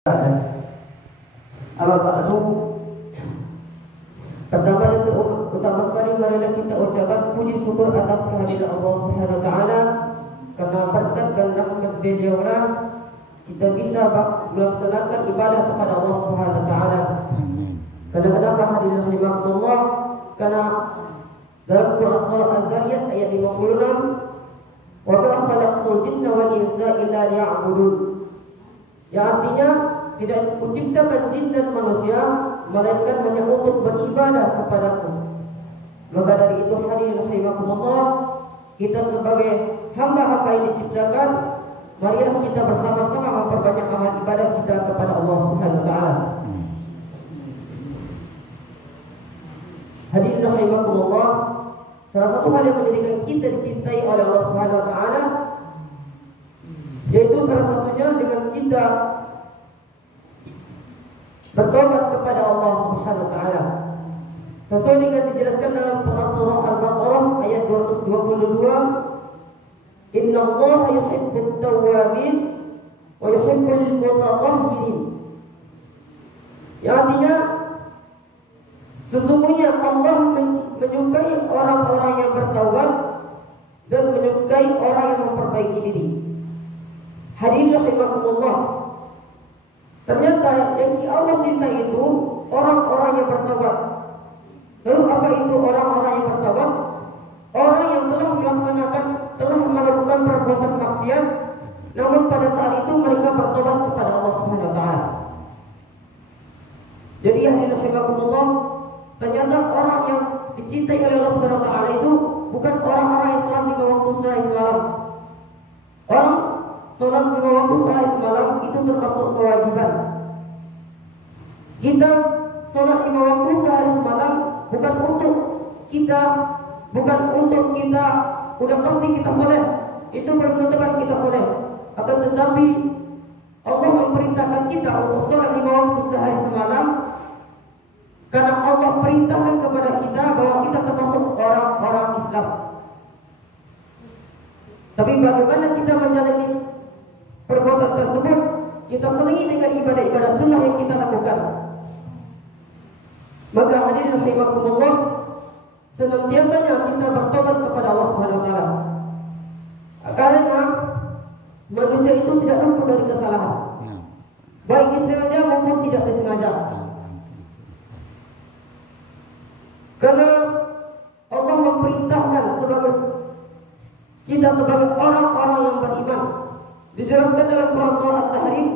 Ba'du, pertama dan terutama sekali marilah kita ucapkan puji syukur atas kehadiran Allah Subhanahu wa taala, karena berkat dan rahmat beliaulah kita bisa melaksanakan ibadah kepada Allah Subhanahu wa taala. Kenapa hadirin rahimakumullah? Karena dalam Quran surah Az-Zariyat ayat 56, wa ma khalaqtul jinna wal insa illa liya'budun. Yang artinya tidak kuciptakan jin dan manusia melainkan hanya untuk beribadah kepadaku. Maka dari itu hadirin rahimakumullah, kita sebagai hamba-hamba yang diciptakan, marilah kita bersama-sama memperbanyak amal ibadah kita kepada Allah Subhanahu wa taala. Hadirin rahimakumullah, salah satu hal yang menjadikan kita dicintai oleh Allah Subhanahu wa taala yaitu salah satunya dengan kita bertobat kepada Allah Subhanahu wa taala. Sesuai dengan dijelaskan dalam surah Al-Baqarah ayat 222, Innallaha yuhibbut tawwabin wa yuhibbul mutatahhirin. Yang artinya sesungguhnya Allah menyukai orang-orang yang bertaubat dan menyukai orang yang memperbaiki diri. Hadirin rahimakumullah, ternyata yang Allah cintai itu orang-orang yang bertaubat. Lalu apa itu orang-orang yang bertaubat? Orang yang telah melakukan perbuatan maksiat, namun pada saat itu mereka bertobat kepada Allah Subhanahu wa taala. Jadi hadirin rahimakumullah, ternyata orang yang dicintai oleh Allah Subhanahu wa taala itu bukan orang-orang yang salat 5 waktu sehari semalam. Orang salat 5 waktu sehari semalam itu termasuk kewajiban. Kita salat 5 waktu sehari semalam bukan untuk kita udah pasti kita soleh, itu belum tentukan kita soleh. Akan tetapi Allah memerintahkan kita untuk salat 5 waktu sehari semalam karena Allah perintahkan kepada kita bahwa kita termasuk orang-orang Islam. Tapi bagaimana kita menjalani perbuatan tersebut? Kita selingi dengan ibadah-ibadah sunnah yang kita lakukan. Maka hadirin rahimakumullah, senantiasanya kita bertobat kepada Allah Subhanahu wa taala. Karena manusia itu tidak luput dari kesalahan, baik disengaja maupun tidak disengaja. Karena Allah memerintahkan kita sebagai orang-orang yang beriman. Dijelaskan dalam Quran surah At-Tahrim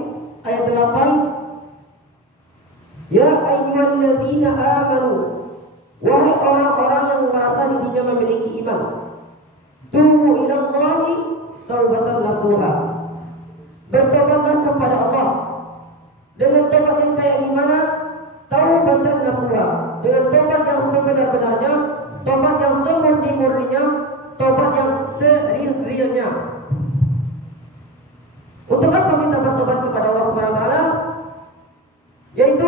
ayat 8, Ya ayyuhalladzina amanu, wahai orang-orang yang merasa dirinya memiliki iman, tubu ilallahi taubatan nasuha. Bertobatlah kepada Allah dengan tobat yang kayak gimana? Taubatan nasuha, dengan tobat yang sebenar-benarnya, tobat yang semurni-murninya, tobat yang seril-rilnya. Untuk apa kita bertobat kepada Allah Subhanahu wa taala? Yaitu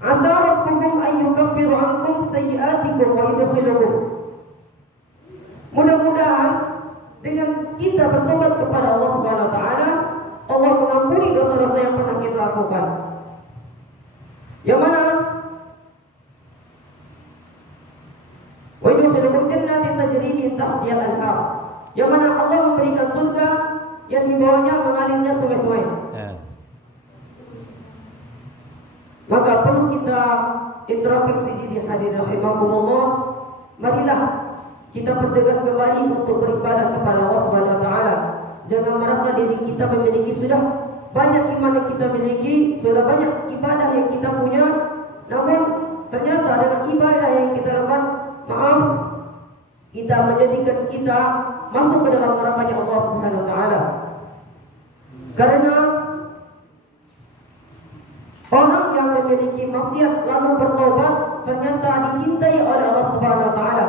asa rabbukum an yukaffiru ankum sayyi'atikum wa yudkhilukum. Mudah-mudahan dengan kita bertobat kepada Allah Subhanahu wa taala, Allah mengampuni dosa-dosa yang pernah kita lakukan. Yang mana wa yudkhilukum jannatin tajri min tahtiha al-anhar. Yang mana Allah memberikan surga yang di bawahnya mengalirnya sungai-sungai. Maka perlu kita introspeksi diri hadirin rahimakumullah. Marilah kita bertegas kembali untuk beribadah kepada Allah Subhanahu wa taala. Jangan merasa diri kita sudah banyak iman yang kita miliki, sudah banyak ibadah yang kita punya, namun ternyata dengan ibadah yang kita lakukan, kita menjadikan kita masuk ke dalam neraka-Nya Allah Subhanahu wa taala. Karena orang yang memiliki maksiat lalu bertobat ternyata dicintai oleh Allah Subhanahu wa taala.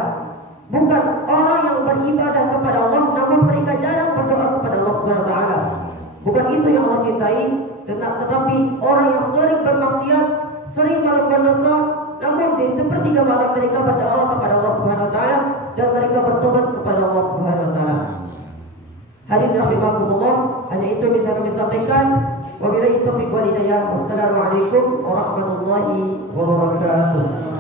Bukan orang yang beribadah kepada Allah namun mereka jarang berdoa kepada Allah Subhanahu wa taala. Bukan itu yang Allah cintai, tetapi orang yang sering bermaksiat, sering melakukan dosa, namun di sepertiga malam mereka berdoa kepada Allah Subhanahu wa taala dan mereka bertobat kepada Allah Subhanahu wa taala. Hadirin rahimakumullah, hanya itu bisa kami sampaikan. Wabillahi taufiq wal hidayah. Wassalamualaikum warahmatullahi wabarakatuh.